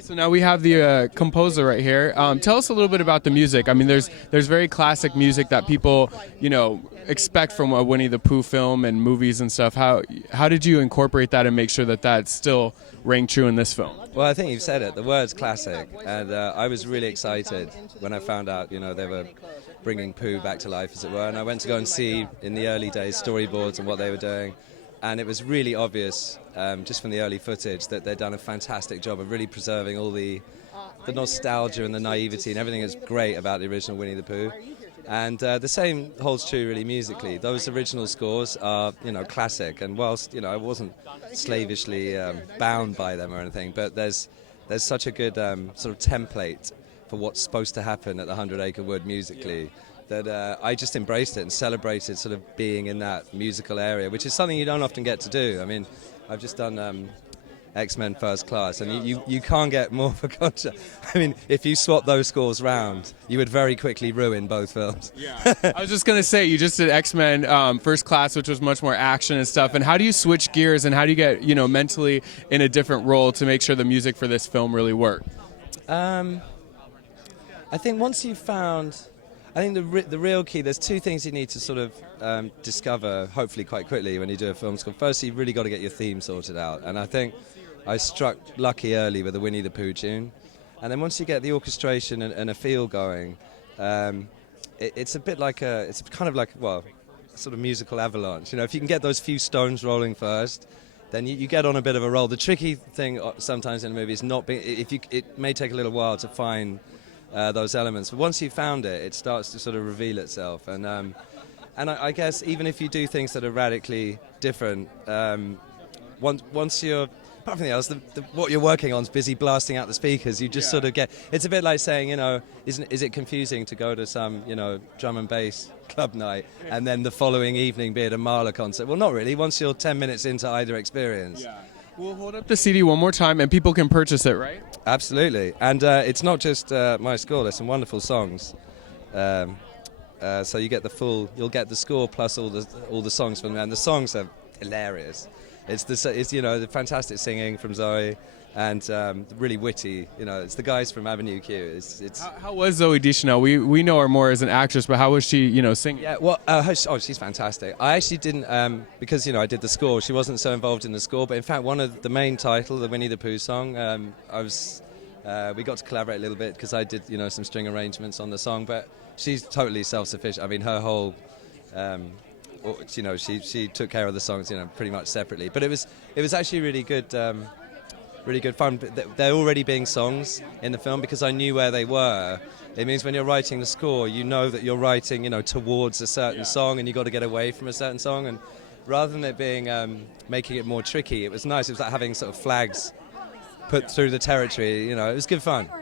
So now we have the composer right here. Tell us a little bit about the music. I mean, there's very classic music that people, expect from a Winnie the Pooh film and movies and stuff. How did you incorporate that and make sure that that still rang true in this film? Well, I think you've said it. The word's classic, and I was really excited when I found out, they were bringing Pooh back to life, as it were. And I went to go and see in the early days storyboards and what they were doing. And it was really obvious, just from the early footage, that they'd done a fantastic job of really preserving all the nostalgia and the naivety and everything that's great about the original Winnie the Pooh. And the same holds true really musically. Those original scores are, classic. And whilst, I wasn't slavishly bound by them or anything, but there's such a good sort of template for what's supposed to happen at the 100 Acre Wood musically. That I just embraced it and celebrated sort of being in that musical area, which is something you don't often get to do. I mean, I've just done X-Men First Class, and you can't get more of a contrast. I mean, if you swap those scores round, you would very quickly ruin both films. Yeah, I was just going to say, you just did X-Men First Class, which was much more action and stuff, and how do you switch gears and how do you get, mentally in a different role to make sure the music for this film really worked? I think once you've found... I think the real key, there's two things you need to sort of discover, hopefully quite quickly, when you do a film score. First, you've really got to get your theme sorted out. And I think I struck lucky early with the Winnie the Pooh tune. And then once you get the orchestration and a feel going, it's a bit like it's kind of like, a sort of musical avalanche. If you can get those few stones rolling first, then you get on a bit of a roll. The tricky thing sometimes in a movie is it may take a little while to find those elements, but once you've found it, it starts to sort of reveal itself. And I guess even if you do things that are radically different, once you're, apart from anything else, what you're working on is busy blasting out the speakers. You just sort of get. It's a bit like saying, is it confusing to go to some drum and bass club night and then the following evening be at a Mahler concert? Well, not really. Once you're 10 minutes into either experience. Yeah. We'll hold up the CD one more time, and people can purchase it, right? Absolutely, and it's not just my score. There's some wonderful songs, so you get you'll get the score plus all the songs from them, and the songs are hilarious. It's the fantastic singing from Zoe, and really witty. It's the guys from Avenue Q. It's How was Zoe Deschanel? We know her more as an actress, but how was she, singing? Yeah, well, she's fantastic. I actually didn't, because I did the score. She wasn't so involved in the score, but in fact, one of the main title, the Winnie the Pooh song, we got to collaborate a little bit because I did, some string arrangements on the song. But she's totally self-sufficient. I mean, her whole, she took care of the songs, pretty much separately. But it was actually really good. Really good fun. They're already being songs in the film because I knew where they were. It means when you're writing the score, you know that you're writing, towards a certain song, and you've got to get away from a certain song. And rather than it being making it more tricky, it was nice. It was like having sort of flags put through the territory. It was good fun. All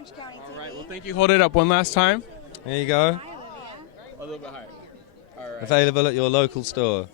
right. Well, thank you. Hold it up one last time. There you go. A little bit higher. All right. Available at your local store.